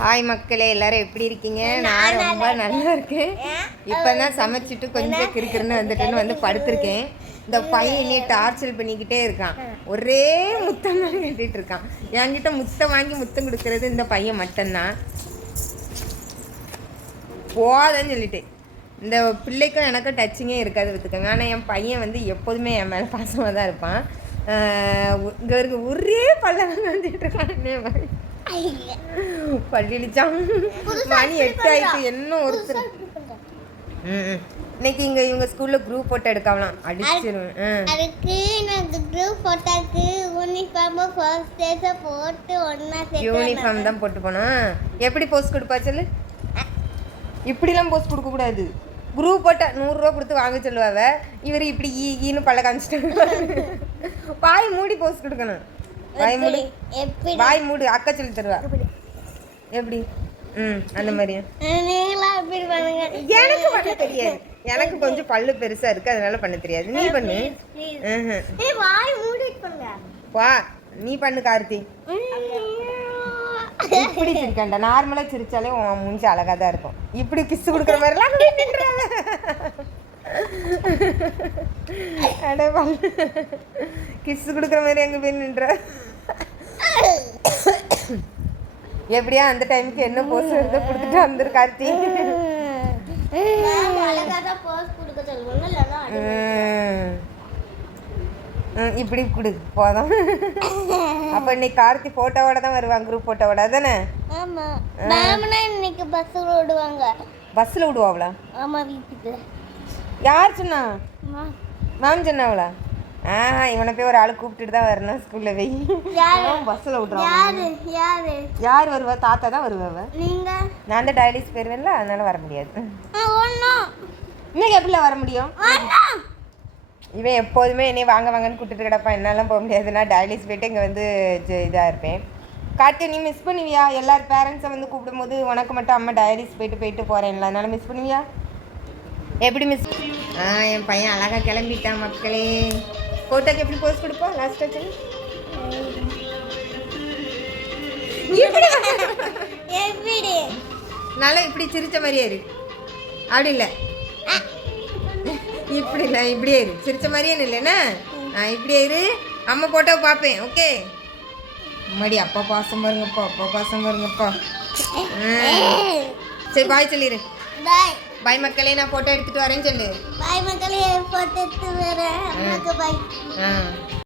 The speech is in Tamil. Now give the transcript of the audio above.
ஹாய் மக்களே, எல்லாரும் எப்படி இருக்கீங்க? நான் ரொம்ப நல்லா இருக்கேன். இப்போ தான் சமைச்சிட்டு கொஞ்சம் கிறுக்கிறுன்னு வந்துட்டேன்னு வந்து படுத்திருக்கேன். இந்த பையன் நீ டார்ச்சர் பண்ணிக்கிட்டே இருக்கான். ஒரே முத்தம் தான் கேட்டுட்டு இருக்கான். என்கிட்ட முத்தம் வாங்கி முத்தம் கொடுக்கறது இந்த பையன் மட்டும்தான். போதன்னு சொல்லிட்டேன். இந்த பிள்ளைக்கும் எனக்கும் டச்சிங்கே இருக்காது பார்த்துக்கோங்க. ஆனால் என் பையன் வந்து எப்போதுமே என் மேலே பாசமாக தான் இருப்பான். இங்கே இருக்க ஒரே பல்லவங்க வந்துட்டு இருக்கான். பள்ளிச்சான் மணி 8 ஆயிடுச்சு. என்ன ஒருத்தர் இன்னைக்கு இவங்க ஸ்கூல்ல குரூப் போட்டோ எடுக்கலாம். அடிச்சிருவேன். யூனிஃபார்ம் தான் போட்டு போனோம். எப்படி போஸ்ட் கொடுப்பா சொல்லு? இப்படிலாம் போஸ்ட் கொடுக்க கூடாது. குரூப் போட்டா 100 ரூபா கொடுத்து வாங்க சொல்லுவாவ. இவர் இப்படி ஈன்னு பல்ல காமிச்சிட்டாங்க. பாய் மூடி போஸ்ட் கொடுக்கணும். வாய் மூடு அக்கா சொல்லி தருவா. எப்படி? அந்த மாதிரியா? எனக்கு பண்ண தெரியாது. எனக்கு கொஞ்சம் பல்லு பெருசா இருக்கு, அதனால பண்ண தெரியாது. நீ பண்ணு. வா நீ பண்ணு கார்த்தி. இப்படி சிரிக்கண்டா. நார்மலா சிரிச்சாலே உன் மூஞ்சி அழகா தான் இருக்கும். இப்படி கிஸ் கொடுக்குற மாதிரிலாம் கிஸ் கொடுக்குற மாதிரி எங்க போய் நின்ற. எப்படியா அந்த டைமுக்கு என்ன போஸ் வருதோ கொடுத்துட்டு வந்துரு கார்த்தி. இப்படி கொடு போதும். அப்ப இன்னைக்கு கார்த்தி போட்டோவோட தான் வருவாங்க. குரூப் போட்டோவோட தானே? இன்னைக்கு பஸ்ல விடுவாங்க. பஸ்ல விடுவாங்களா? ஆமா. வீட்டுக்கு யார் சொன்னா? மேம் சொன்னாங்களா? இவனை போய் ஒரு ஆளு கூப்பிட்டுட்டு தான் வரணும் ஸ்கூல்ல போய். பஸ்ல விட்டுருவாங்க. யார் வருவா? தாத்தா தான் வருவா. நான் தான் டயலிஸ் போயிருவேன்ல, அதனால வர முடியாது. இன்னைக்கு எப்படில வர முடியும்? இவன் எப்போதுமே என்னை வாங்க வாங்கன்னு கூப்பிட்டு கிடப்பான். என்னாலாம் போக முடியாது. நான் டயலிஸ் போயிட்டு இங்கே வந்து இதாக இருப்பேன். கார்த்தி நீ மிஸ் பண்ணுவியா? எல்லாரும் பேரண்ட்ஸை வந்து கூப்பிடும்போது உனக்கு மட்டும் அம்மா டயலிஸ் போயிட்டு போகிறேன்ல, அதனால மிஸ் பண்ணுவியா? எப்படி மிஸ்? என் பையன் அழகாக கிளம்பிட்டான் மக்களே. ஃபோட்டோக்கு எப்படி போஸ்ட் கொடுப்போம்? லாஸ்ட் வச்சு நல்லா இப்படி சிரிச்ச மாதிரியே இரு. அப்படி இல்லை, இப்படி இல்லை, இப்படியே இரு. சிரிச்ச மாதிரியே இல்லைன்னா இப்படியே இரு. அம்மா ஃபோட்டோ பார்ப்பேன். ஓகே மடி. அப்பா பாசம் பாருங்கப்பா, அப்பா பாசம் பாருங்கப்பா. சரி பாய் சொல்லிடு. பாய் மக்களே, நான் போட்டோ எடுத்துட்டு வரேன்னு சொல்லு. பாய் மக்களே, போட்டோ எடுத்து வரேன். பாய்.